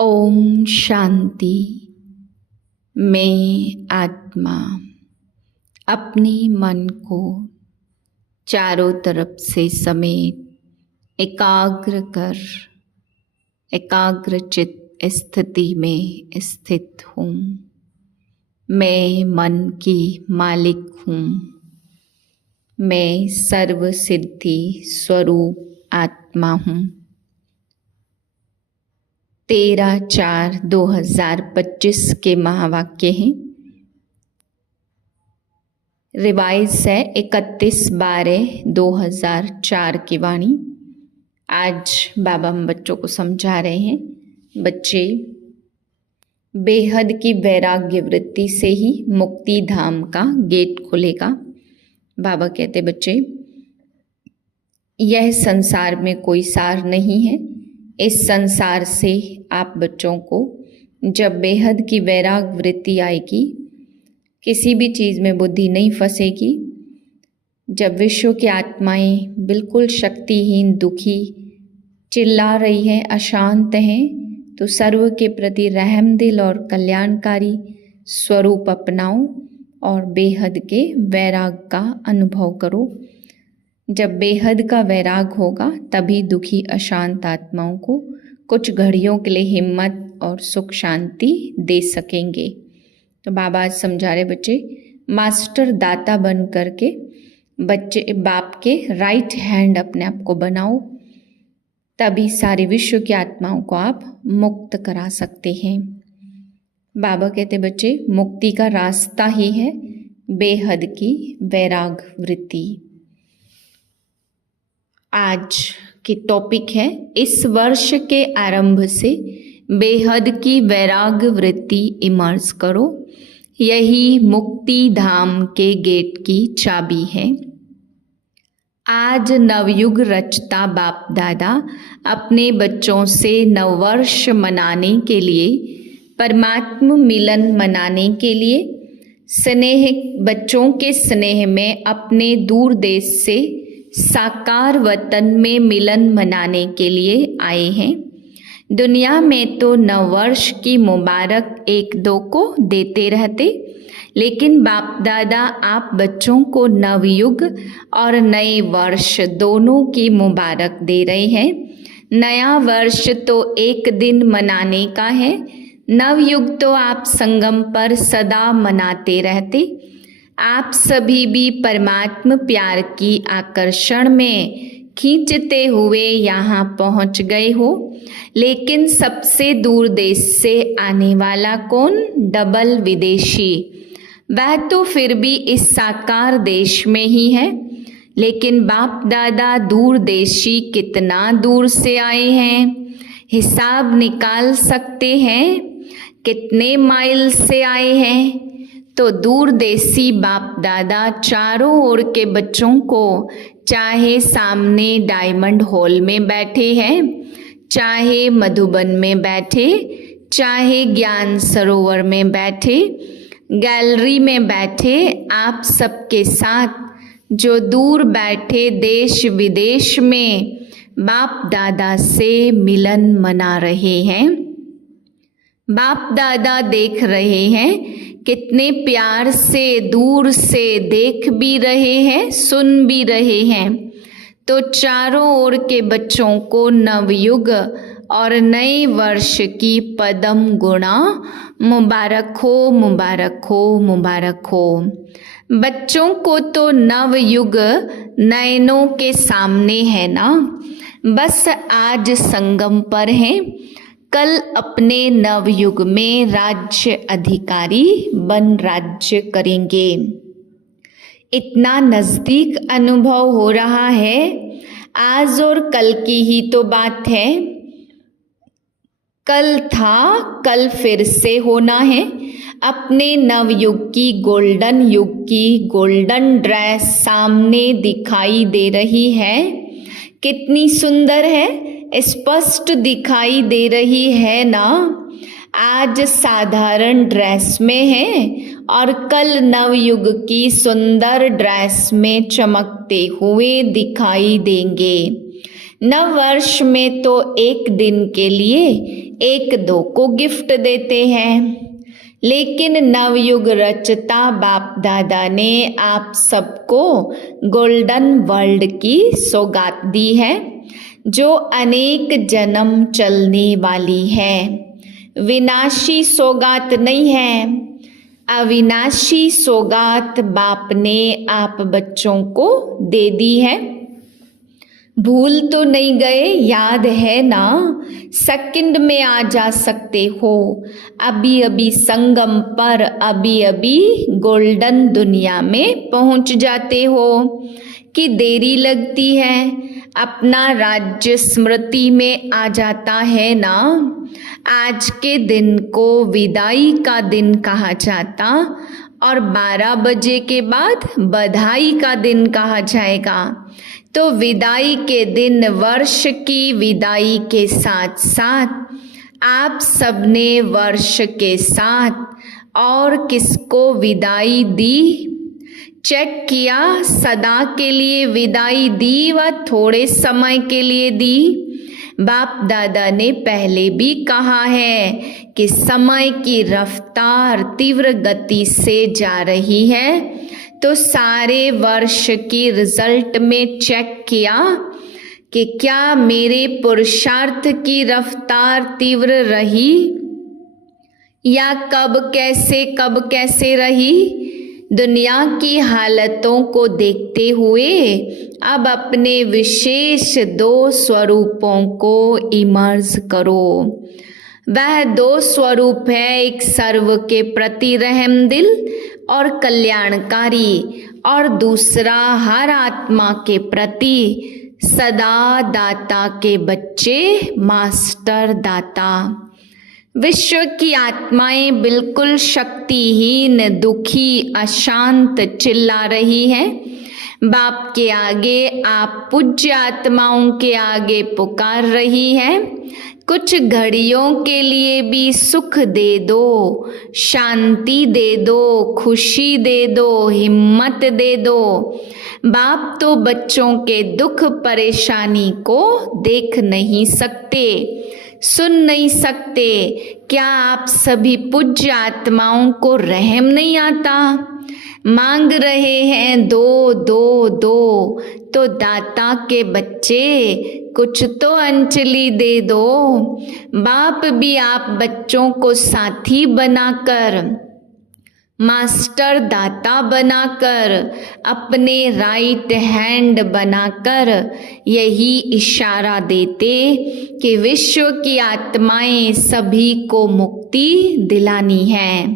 ओम शांति। मैं आत्मा अपने मन को चारों तरफ से समेत एकाग्रचित स्थिति में स्थित हूँ। मैं मन की मालिक हूँ। मैं सर्व सिद्धि स्वरूप आत्मा हूँ। 13/4/2025 के महावाक्य हैं। रिवाइज है 31/12/2004 की वाणी। आज बाबा हम बच्चों को समझा रहे हैं, बच्चे बेहद की वैराग्य वृत्ति से ही मुक्ति धाम का गेट खुलेगा। बाबा कहते बच्चे, यह संसार में कोई सार नहीं है। इस संसार से आप बच्चों को जब बेहद की वैराग वृत्ति आएगी, किसी भी चीज़ में बुद्धि नहीं फंसेगी। जब विश्व की आत्माएं बिल्कुल शक्तिहीन, दुखी, चिल्ला रही हैं, अशांत हैं, तो सर्व के प्रति रहमदिल और कल्याणकारी स्वरूप अपनाओ और बेहद के वैराग का अनुभव करो। जब बेहद का वैराग होगा तभी दुखी अशांत आत्माओं को कुछ घड़ियों के लिए हिम्मत और सुख शांति दे सकेंगे। तो बाबा आज समझा रहे बच्चे, मास्टर दाता बन करके बच्चे बाप के राइट हैंड अपने आप को बनाओ, तभी सारे विश्व की आत्माओं को आप मुक्त करा सकते हैं। बाबा कहते बच्चे, मुक्ति का रास्ता ही है बेहद की वैराग वृत्ति। आज की टॉपिक है, इस वर्ष के आरंभ से बेहद की वैराग वृत्ति इमर्ज करो, यही मुक्ति धाम के गेट की चाबी है। आज नवयुग रचता बाप दादा अपने बच्चों से नववर्ष मनाने के लिए, परमात्मा मिलन मनाने के लिए, स्नेह बच्चों के स्नेह में अपने दूर देश से साकार वतन में मिलन मनाने के लिए आए हैं। दुनिया में तो नववर्ष की मुबारक 1-2 को देते रहते, लेकिन बाप दादा आप बच्चों को नवयुग और नए वर्ष दोनों की मुबारक दे रहे हैं। नया वर्ष तो एक दिन मनाने का है, नवयुग तो आप संगम पर सदा मनाते रहते। आप सभी भी परमात्मा प्यार की आकर्षण में खींचते हुए यहाँ पहुँच गए हो, लेकिन सबसे दूर देश से आने वाला कौन? डबल विदेशी। वह तो फिर भी इस साकार देश में ही है, लेकिन बाप दादा दूर देशी कितना दूर से आए हैं? हिसाब निकाल सकते हैं कितने माइल से आए हैं? तो दूर देशी बाप दादा चारों ओर के बच्चों को, चाहे सामने डायमंड हॉल में बैठे हैं, चाहे मधुबन में बैठे, चाहे ज्ञान सरोवर में बैठे, गैलरी में बैठे, आप सबके साथ जो दूर बैठे देश विदेश में बाप दादा से मिलन मना रहे हैं। बाप दादा देख रहे हैं, कितने प्यार से दूर से देख भी रहे हैं, सुन भी रहे हैं। तो चारों ओर के बच्चों को नवयुग और नए वर्ष की पदम गुणा मुबारक हो, मुबारक हो, मुबारक हो। बच्चों को तो नवयुग नयनों के सामने है ना, बस आज संगम पर हैं, कल अपने नवयुग में राज्य अधिकारी बन राज्य करेंगे। इतना नज़दीक अनुभव हो रहा है। आज और कल की ही तो बात है। कल था, कल फिर से होना है। अपने नवयुग की गोल्डन युग की गोल्डन ड्रेस सामने दिखाई दे रही है। कितनी सुंदर है, स्पष्ट दिखाई दे रही है ना। आज साधारण ड्रेस में है और कल नवयुग की सुंदर ड्रेस में चमकते हुए दिखाई देंगे। नव वर्ष में तो एक दिन के लिए एक दो को गिफ्ट देते हैं, लेकिन नवयुग रचता बाप दादा ने आप सबको गोल्डन वर्ल्ड की सौगात दी है, जो अनेक जन्म चलने वाली है। विनाशी सौगात नहीं है, अविनाशी सौगात बाप ने आप बच्चों को दे दी है। भूल तो नहीं गए, याद है ना? सेकंड में आ जा सकते हो, अभी अभी संगम पर, अभी अभी गोल्डन दुनिया में पहुंच जाते हो कि देरी लगती है? अपना राज्य स्मृति में आ जाता है ना? आज के दिन को विदाई का दिन कहा जाता और 12 बजे के बाद बधाई का दिन कहा जाएगा। तो विदाई के दिन, वर्ष की विदाई के साथ साथ आप सबने वर्ष के साथ और किसको विदाई दी? चेक किया, सदा के लिए विदाई दी व थोड़े समय के लिए दी? बाप दादा ने पहले भी कहा है कि समय की रफ्तार तीव्र गति से जा रही है, तो सारे वर्ष की रिजल्ट में चेक किया कि क्या मेरे पुरुषार्थ की रफ्तार तीव्र रही या कब कैसे रही? दुनिया की हालतों को देखते हुए अब अपने विशेष 2 स्वरूपों को इमर्ज करो। वह 2 स्वरूप है, एक सर्व के प्रति रहम दिल और कल्याणकारी, और दूसरा हर आत्मा के प्रति सदा दाता के बच्चे, मास्टर दाता। विश्व की आत्माएं बिल्कुल शक्तिहीन, दुखी, अशांत चिल्ला रही हैं। बाप के आगे, आप पूज्य आत्माओं के आगे पुकार रही हैं। कुछ घड़ियों के लिए भी सुख दे दो, शांति दे दो, खुशी दे दो, हिम्मत दे दो। बाप तो बच्चों के दुख परेशानी को देख नहीं सकते, सुन नहीं सकते। क्या आप सभी पूज्य आत्माओं को रहम नहीं आता? मांग रहे हैं दो दो दो, तो दाता के बच्चे कुछ तो अंजलि दे दो। बाप भी आप बच्चों को साथी बनाकर, मास्टर दाता बनाकर, अपने राइट हैंड बनाकर यही इशारा देते कि विश्व की आत्माएं सभी को मुक्ति दिलानी है,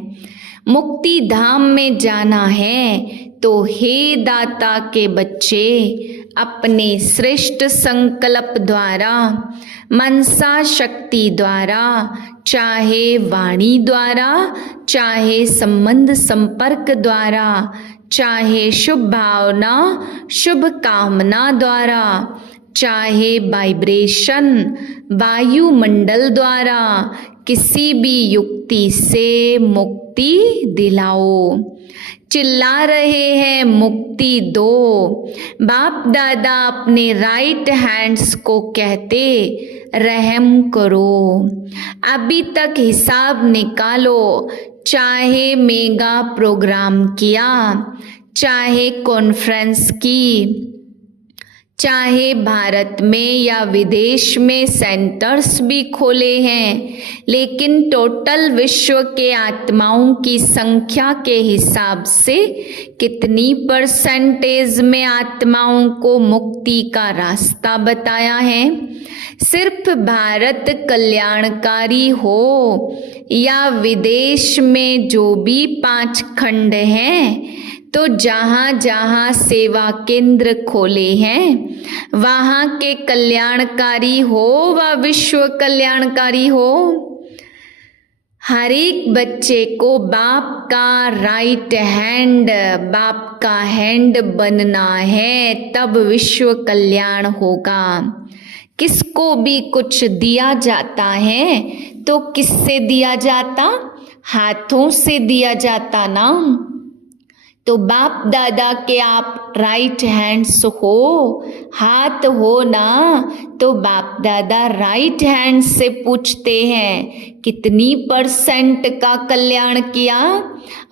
मुक्ति धाम में जाना है। तो हे दाता के बच्चे, अपने श्रेष्ठ संकल्प द्वारा, मनसा शक्ति द्वारा, चाहे वाणी द्वारा, चाहे संबंध संपर्क द्वारा, चाहे शुभ भावना शुभ कामना द्वारा, चाहे वाइब्रेशन वायुमंडल द्वारा, किसी भी युक्ति से मुक्ति दिलाओ। चिल्ला रहे हैं मुक्ति दो। बाप दादा अपने राइट हैंड्स को कहते रहम करो। अभी तक हिसाब निकालो, चाहे मेगा प्रोग्राम किया, चाहे कॉन्फ्रेंस की, चाहे भारत में या विदेश में सेंटर्स भी खोले हैं, लेकिन टोटल विश्व के आत्माओं की संख्या के हिसाब से कितनी परसेंटेज में आत्माओं को मुक्ति का रास्ता बताया है? सिर्फ भारत कल्याणकारी हो या विदेश में जो भी 5 खंड हैं, तो जहाँ जहाँ सेवा केंद्र खोले हैं वहाँ के कल्याणकारी हो व विश्व कल्याणकारी हो, हर एक बच्चे को बाप का राइट हैंड, बाप का हैंड बनना है, तब विश्व कल्याण होगा। किसको भी कुछ दिया जाता है तो किससे दिया जाता? हाथों से दिया जाता ना। तो बाप दादा के आप राइट हैंड्स हो, हाथ हो ना, तो बाप दादा राइट हैंड से पूछते हैं कितनी % का कल्याण किया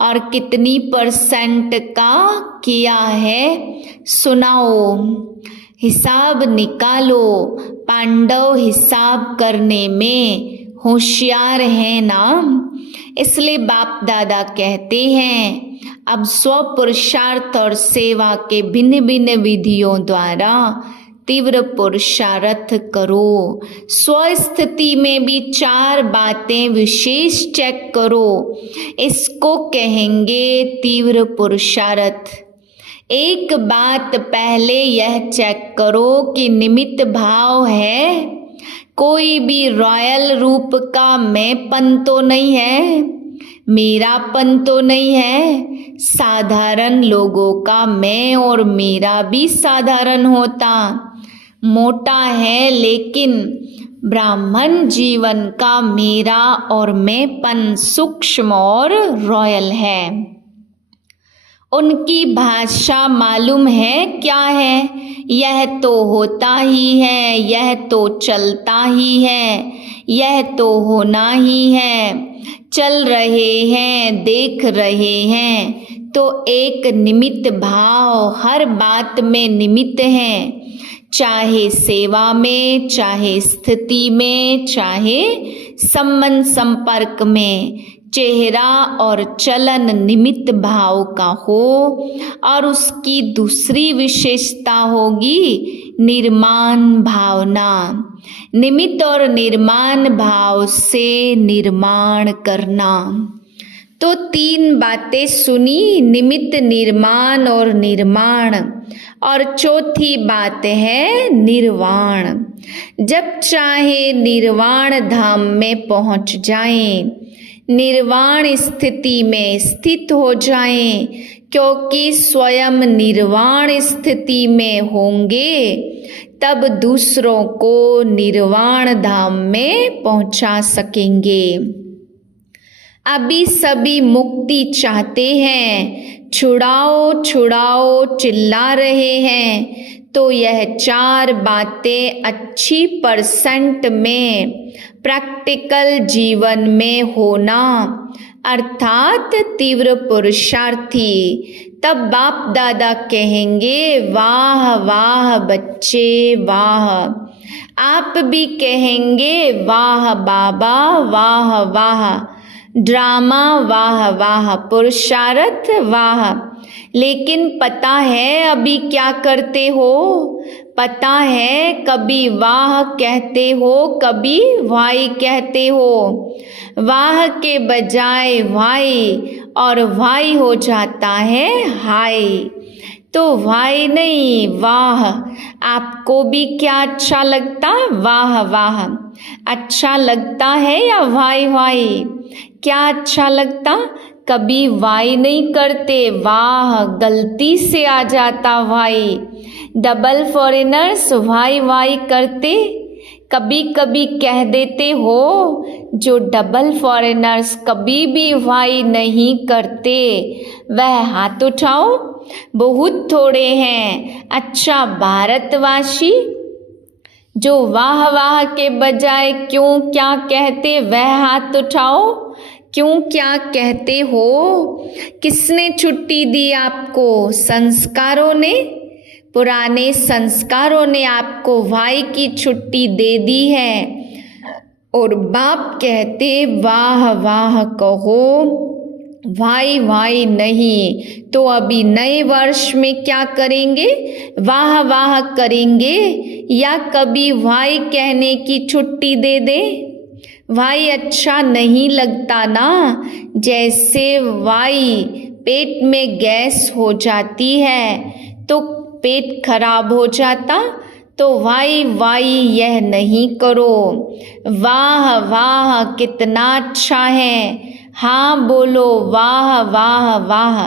और कितनी % का किया है, सुनाओ, हिसाब निकालो। पांडव हिसाब करने में होशियार है ना, इसलिए बाप दादा कहते हैं अब स्व पुरुषार्थ और सेवा के भिन्न भिन्न विधियों द्वारा तीव्र पुरुषार्थ करो। स्वस्थिति में भी 4 बातें विशेष चेक करो, इसको कहेंगे तीव्र पुरुषार्थ। एक बात पहले यह चेक करो कि निमित्त भाव है, कोई भी रॉयल रूप का मैंपन तो नहीं है, मेरापन तो नहीं है। साधारण लोगों का मैं और मेरा भी साधारण होता मोटा है, लेकिन ब्राह्मण जीवन का मेरा और मैंपन सूक्ष्म और रॉयल है। उनकी भाषा मालूम है क्या है, यह तो होता ही है, यह तो चलता ही है, यह तो होना ही है। चल रहे हैं, देख रहे हैं, तो एक निमित्त भाव हर बात में निमित्त है, चाहे सेवा में, चाहे स्थिति में, चाहे संबंध संपर्क में। चेहरा और चलन निमित्त भाव का हो और उसकी दूसरी विशेषता होगी निर्माण भावना। निमित्त और निर्माण भाव से निर्माण करना। तो 3 बातें सुनी, निमित्त, निर्माण और निर्माण, और चौथी बात है निर्वाण। जब चाहे निर्वाण धाम में पहुंच जाएं, निर्वाण स्थिति में स्थित हो जाएं, क्योंकि स्वयं निर्वाण स्थिति में होंगे तब दूसरों को निर्वाण धाम में पहुंचा सकेंगे। अभी सभी मुक्ति चाहते हैं, छुड़ाओ छुड़ाओ चिल्ला रहे हैं, तो यह 4 बातें अच्छी % में प्रैक्टिकल जीवन में होना, अर्थात तीव्र पुरुषार्थी। तब बाप दादा कहेंगे वाह वाह बच्चे वाह। आप भी कहेंगे वाह बाबा वाह वाह, ड्रामा वाह वाह, पुरुषार्थ वाह। लेकिन पता है अभी क्या करते हो? पता है कभी वाह कहते हो, कभी वाई कहते हो। वाह के बजाय वाई और वाई हो जाता है हाय। तो वाई नहीं वाह। आपको भी क्या अच्छा लगता? वाह वाह अच्छा लगता है या वाई वाई? क्या अच्छा लगता? कभी वाई नहीं करते, वाह गलती से आ जाता Y. Double foreigners Y Y करते, कभी कभी कह देते हो। जो डबल फॉरेनर्स कभी भी वाई नहीं करते वह हाथ उठाओ। बहुत थोड़े हैं। अच्छा भारतवासी जो वाह वाह के बजाय क्यों क्या कहते वह हाथ उठाओ। क्यों क्या कहते हो? किसने छुट्टी दी आपको? संस्कारों ने, पुराने संस्कारों ने आपको वाई की छुट्टी दे दी है। और बाप कहते वाह वाह कहो, वाई वाई नहीं। तो अभी नए वर्ष में क्या करेंगे? वाह वाह करेंगे या कभी वाई कहने की छुट्टी दे दे? वाई अच्छा नहीं लगता ना। जैसे वाई पेट में गैस हो जाती है तो पेट खराब हो जाता, तो वाई वाई यह नहीं करो। वाह वाह कितना अच्छा है, हाँ बोलो वाह वाह वाह।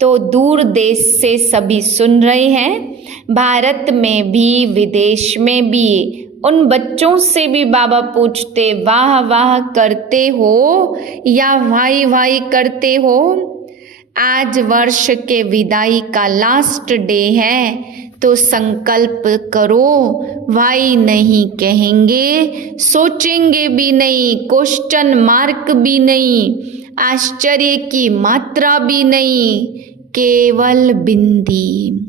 तो दूर देश से सभी सुन रहे हैं, भारत में भी विदेश में भी। उन बच्चों से भी बाबा पूछते वाह वाह करते हो या वाई वाई करते हो? आज वर्ष के विदाई का लास्ट डे है, तो संकल्प करो, भाई नहीं कहेंगे, सोचेंगे भी नहीं, क्वेश्चन मार्क भी नहीं, आश्चर्य की मात्रा भी नहीं, केवल बिंदी।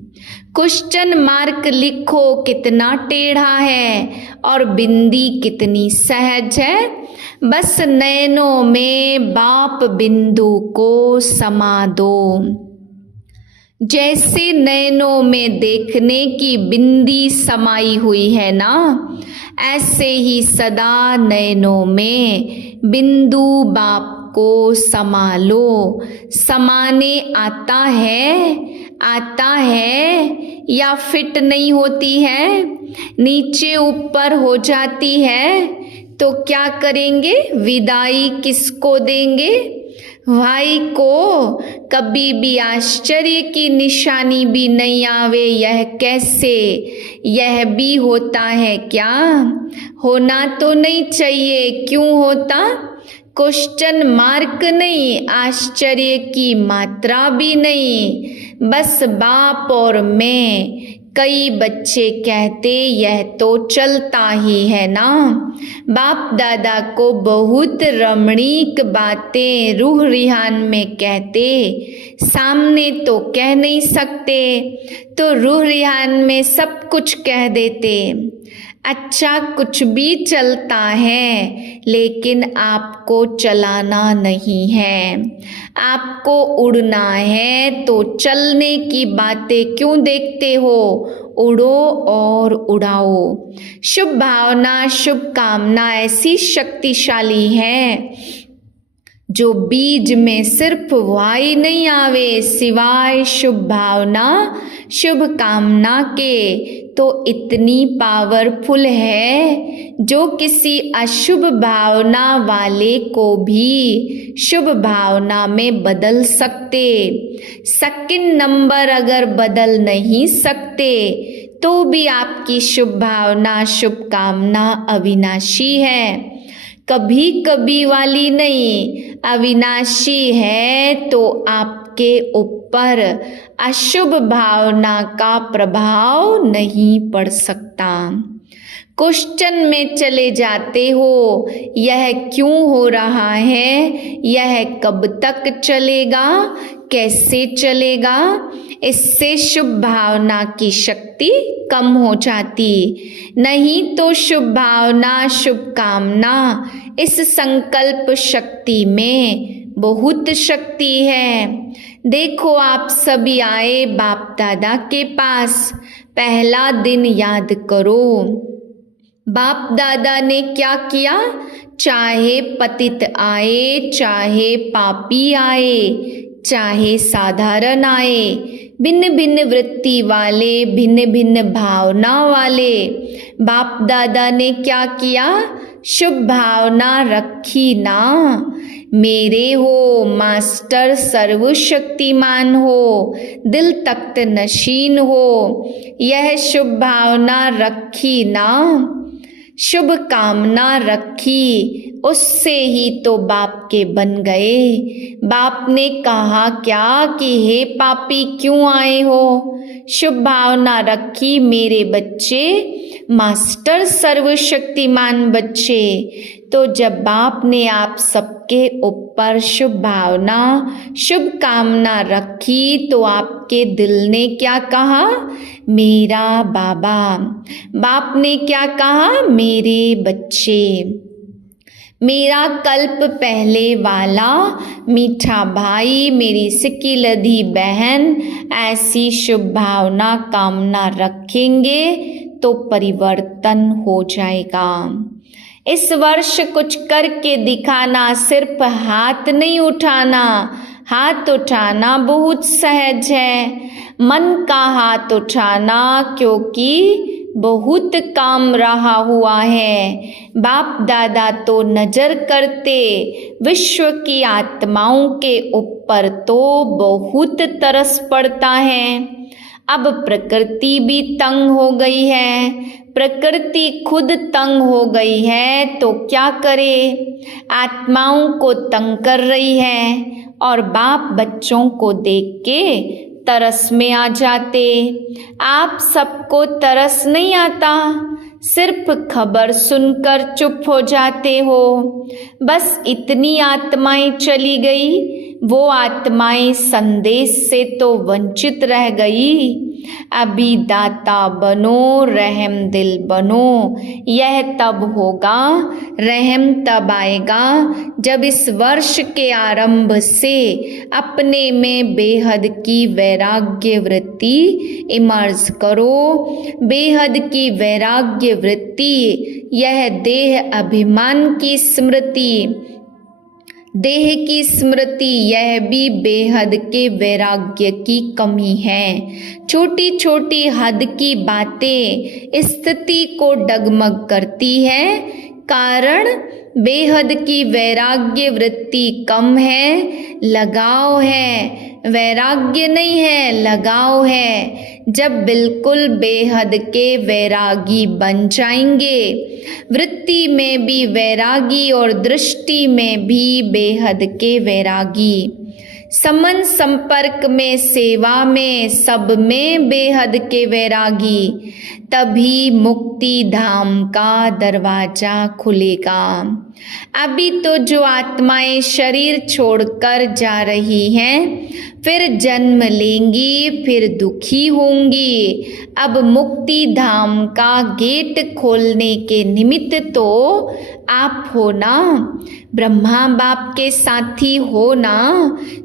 क्वेश्चन मार्क लिखो कितना टेढ़ा है और बिंदी कितनी सहज है। बस नैनों में बाप बिंदु को समा दो। जैसे नैनों में देखने की बिंदी समाई हुई है ना, ऐसे ही सदा नैनों में बिंदु बाप को समा लो। समाने आता है या फिट नहीं होती है, नीचे ऊपर हो जाती है, तो क्या करेंगे? विदाई किसको देंगे? भाई को। कभी भी आश्चर्य की निशानी भी नहीं आवे, यह कैसे? यह भी होता है क्या? होना तो नहीं चाहिए, क्यों होता? क्वेश्चन मार्क नहीं, आश्चर्य की मात्रा भी नहीं, बस बाप और मैं। कई बच्चे कहते यह तो चलता ही है ना। बाप दादा को बहुत रमणीक बातें रूह रिहान में कहते, सामने तो कह नहीं सकते, तो रूह रिहान में सब कुछ कह देते। अच्छा कुछ भी चलता है, लेकिन आपको चलाना नहीं है। आपको उड़ना है, तो चलने की बातें क्यों देखते हो? उड़ो और उड़ाओ। शुभ भावना, शुभ कामना ऐसी शक्तिशाली है जो बीज में सिर्फ वाई नहीं आवे, सिवाय शुभ भावना शुभ कामना के, तो इतनी पावरफुल है जो किसी अशुभ भावना वाले को भी शुभ भावना में बदल सकते। सेकंड नंबर अगर बदल नहीं सकते, तो भी आपकी शुभ भावना शुभ कामना अविनाशी है, कभी कभी वाली नहीं, अविनाशी है। तो आपके ऊपर अशुभ भावना का प्रभाव नहीं पड़ सकता। क्वेश्चन में चले जाते हो, यह क्यों हो रहा है, यह कब तक चलेगा, कैसे चलेगा? इससे शुभ भावना की शक्ति कम हो जाती। नहीं तो शुभ भावना शुभ कामना, इस संकल्प शक्ति में बहुत शक्ति है। देखो आप सभी आए बाप दादा के पास, पहला दिन याद करो बाप दादा ने क्या किया। चाहे पतित आए, चाहे पापी आए, चाहे साधारण आए, भिन्न भिन्न वृत्ति वाले, भिन्न भिन्न भावना वाले, बाप दादा ने क्या किया? शुभ भावना रखी ना। मेरे हो मास्टर सर्वशक्तिमान हो, दिल तख्त नशीन हो, यह शुभ भावना रखी ना, शुभ कामना रखी, उससे ही तो बाप के बन गए। बाप ने कहा क्या कि हे पापी क्यों आए हो? शुभ भावना रखी मेरे बच्चे, मास्टर सर्वशक्तिमान बच्चे। तो जब बाप ने आप सबके ऊपर शुभ भावना शुभ कामना रखी, तो आपके दिल ने क्या कहा? मेरा बाबा। बाप ने क्या कहा? मेरे बच्चे। मेरा कल्प पहले वाला मीठा भाई, मेरी सिक्की लधी बहन, ऐसी शुभ भावना कामना रखेंगे तो परिवर्तन हो जाएगा। इस वर्ष कुछ करके दिखाना, सिर्फ हाथ नहीं उठाना। हाथ उठाना बहुत सहज है, मन का हाथ उठाना क्योंकि बहुत काम रहा हुआ है। बाप दादा तो नजर करते विश्व की आत्माओं के ऊपर, तो बहुत तरस पड़ता है। अब प्रकृति भी तंग हो गई है, प्रकृति खुद तंग हो गई है, तो क्या करे? आत्माओं को तंग कर रही है, और बाप बच्चों को देख के तरस में आ जाते। आप सबको तरस नहीं आता, सिर्फ खबर सुनकर चुप हो जाते हो। बस इतनी आत्माएं चली गई, वो आत्माएं संदेश से तो वंचित रह गई। अभी दाता बनो, रहम दिल बनो, यह तब होगा, रहम तब आएगा जब इस वर्ष के आरंभ से अपने में बेहद की वैराग्य वृत्ति इमर्ज करो। बेहद की वैराग्य वृत्ति, यह देह अभिमान की स्मृति, देह की स्मृति, यह भी बेहद के वैराग्य की कमी है। छोटी छोटी हद की बातें स्थिति को डगमग करती है, कारण बेहद की वैराग्य वृत्ति कम है, लगाव है। वैराग्य नहीं है, लगाव है। जब बिल्कुल बेहद के वैरागी बन जाएंगे, वृत्ति में भी वैरागी और दृष्टि में भी बेहद के वैरागी, समन संपर्क में, सेवा में, सब में बेहद के वैरागी, तभी मुक्ति धाम का दरवाजा खुलेगा। अभी तो जो आत्माएं शरीर छोड़कर जा रही हैं, फिर जन्म लेंगी, फिर दुखी होंगी। अब मुक्ति धाम का गेट खोलने के निमित्त तो आप हो ना, ब्रह्मा बाप के साथी हो ना,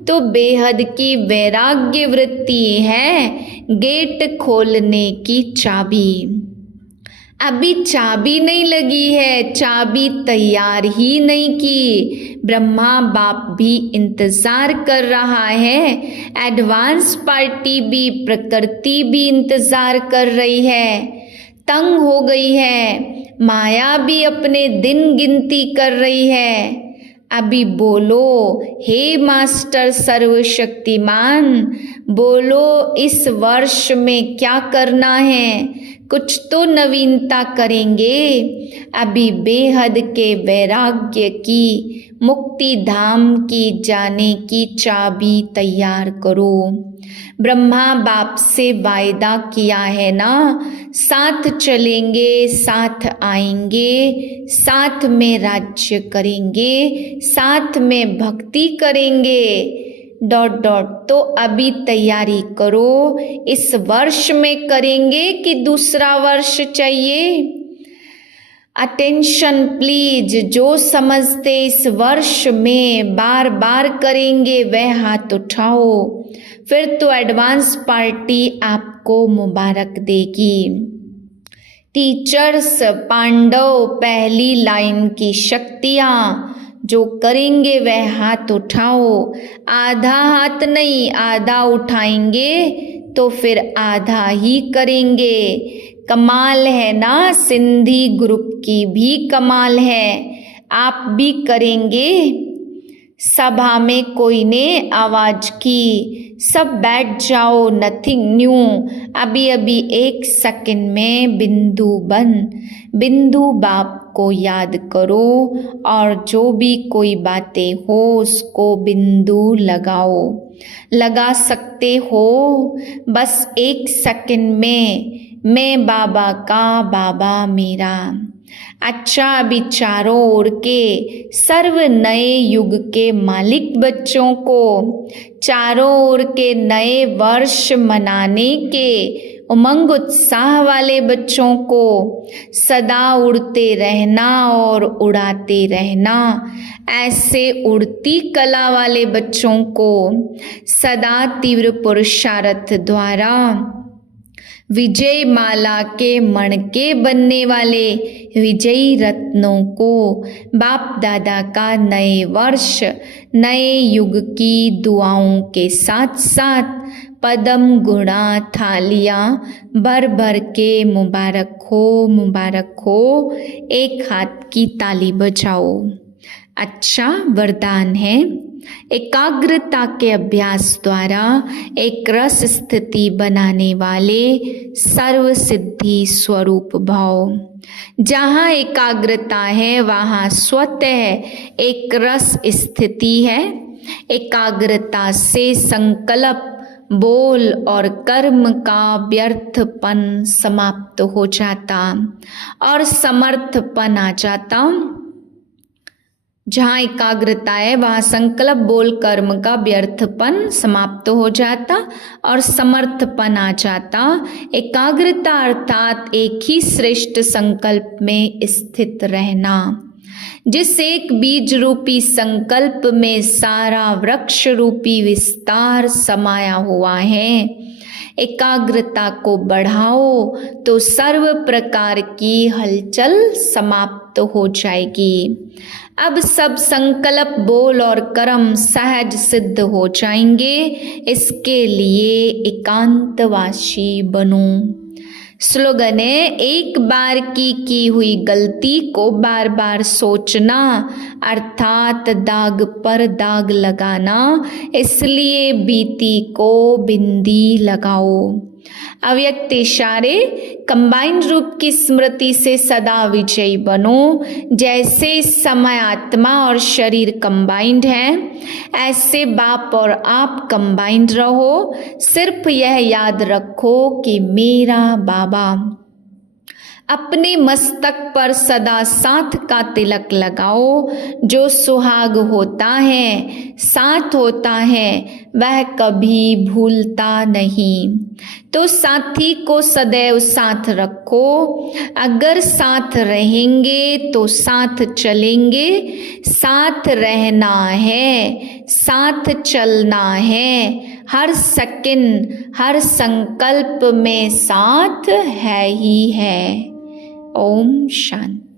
तो बेहद की वैराग्य वृत्ति है गेट खोलने की चाबी। अभी चाबी नहीं लगी है, चाबी तैयार ही नहीं की, ब्रह्मा बाप भी इंतजार कर रहा है, एडवांस पार्टी भी, प्रकृति भी इंतजार कर रही है, तंग हो गई है, माया भी अपने दिन गिनती कर रही है। अभी बोलो, हे मास्टर सर्वशक्तिमान, बोलो इस वर्ष में क्या करना है, कुछ तो नवीनता करेंगे। अभी बेहद के वैराग्य की, मुक्ति धाम की जाने की चाबी तैयार करो। ब्रह्मा बाप से वायदा किया है ना, साथ चलेंगे, साथ आएंगे, साथ में राज्य करेंगे, साथ में भक्ति करेंगे। ... तो अभी तैयारी करो। इस वर्ष में करेंगे कि दूसरा वर्ष चाहिए? Attention please. जो समझते इस वर्ष में बार बार करेंगे वह हाथ उठाओ, फिर तो एडवांस पार्टी आपको मुबारक देगी। टीचर्स, पांडव, पहली लाइन की शक्तियाँ, जो करेंगे वह हाथ उठाओ। आधा हाथ नहीं, आधा उठाएंगे तो फिर आधा ही करेंगे। कमाल है ना, सिंधी ग्रुप की भी कमाल है। आप भी करेंगे? सभा में कोई ने आवाज की, सब बैठ जाओ, नथिंग न्यू। अभी अभी 1 सेकंड में बिंदु बन, बिंदु बाप को याद करो और जो भी कोई बातें हो उसको बिंदु लगाओ। लगा सकते हो? बस 1 सेकंड में मैं बाबा का, बाबा मेरा। अच्छा, अभी चारों ओर के सर्व नए युग के मालिक बच्चों को, चारों ओर के नए वर्ष मनाने के उमंग उत्साह वाले बच्चों को, सदा उड़ते रहना और उड़ाते रहना, ऐसे उड़ती कला वाले बच्चों को, सदा तीव्र पुरुषार्थ द्वारा विजय माला के मणके बनने वाले विजयी रत्नों को, बाप दादा का नए वर्ष, नए युग की दुआओं के साथ साथ पदम गुणा थालियाँ भर भर के मुबारक हो, मुबारक हो। एक हाथ की ताली बजाओ। अच्छा वरदान है, एकाग्रता के अभ्यास द्वारा एक रस स्थिति बनाने वाले सर्व सिद्धि स्वरूप भाव। जहाँ एकाग्रता है वहाँ स्वतः एक रस स्थिति है। एकाग्रता से संकल्प, बोल और कर्म का व्यर्थपन समाप्त हो जाता और समर्थपन आ जाता। जहाँ एकाग्रता है वहाँ संकल्प, बोल, कर्म का व्यर्थपन समाप्त हो जाता और समर्थपन आ जाता। एकाग्रता अर्थात एक ही श्रेष्ठ संकल्प में स्थित रहना, जिस एक बीज रूपी संकल्प में सारा वृक्ष रूपी विस्तार समाया हुआ है। एकाग्रता को बढ़ाओ तो सर्व प्रकार की हलचल समाप्त हो जाएगी। अब सब संकल्प, बोल और कर्म सहज सिद्ध हो जाएंगे। इसके लिए एकांतवासी बनो। स्लोगन है, एक बार की हुई गलती को बार बार सोचना अर्थात दाग पर दाग लगाना, इसलिए बीती को बिंदी लगाओ। अव्यक्त इशारे, कंबाइंड रूप की स्मृति से सदा विजयी बनो। जैसे इस समय आत्मा और शरीर कंबाइंड है, ऐसे बाप और आप कंबाइंड रहो। सिर्फ यह याद रखो कि मेरा बाबा। अपने मस्तक पर सदा साथ का तिलक लगाओ। जो सुहाग होता है, साथ होता है, वह कभी भूलता नहीं। तो साथी को सदैव साथ रखो। अगर साथ रहेंगे तो साथ चलेंगे। साथ रहना है, साथ चलना है। हर सेकंड, हर संकल्प में साथ है ही है। ओम शांति।